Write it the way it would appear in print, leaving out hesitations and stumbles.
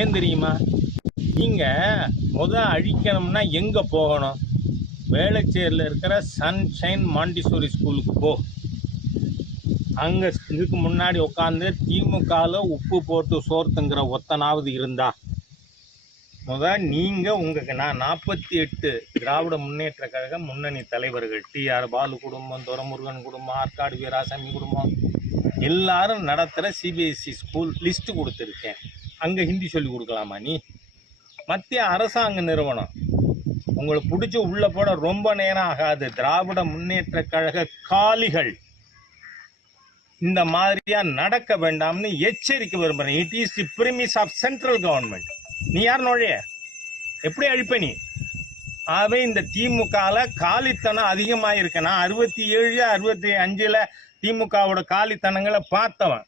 ஏன் தெரியுமா? நீங்க அழிக்கணும்னா எங்க போகணும்? வேளச்சேரியில் இருக்கிற சன்ஷைன் மாண்டிசோரி ஸ்கூலுக்கு போ. அங்க இதுக்கு முன்னாடி உட்காந்து திமுகல உப்பு போட்டு சோர்த்துங்கிற ஒத்தனாவது இருந்தா நீங்க நான் 48 திராவிட முன்னேற்ற கழக முன்னணி தலைவர்கள், TR பாலு குடும்பம், துரைமுருகன் குடும்பம், ஆற்காடு வீராசாமி குடும்பம் எல்லாரும் நடத்துகிற CBSE ஸ்கூல் லிஸ்ட் கொடுத்துருக்கேன். அங்கே ஹிந்தி சொல்லி கொடுக்கலாமா? நீ மத்திய அரசாங்க நிறுவனம் உங்களை பிடிச்சி உள்ள போட ரொம்ப நேரம் ஆகாது. திராவிட முன்னேற்ற கழக காலிகள் இந்த மாதிரியா நடக்க வேண்டாம்னு எச்சரிக்கை விரும்புறேன். It is the premise of central government. நீ யார் நுழைய? எப்படி அழிப்ப நீ? ஆகவே இந்த திமுகல காலித்தனம் அதிகமாயிருக்க. நான் 67 65 திமுகவோட காலித்தனங்களை பார்த்தவன்.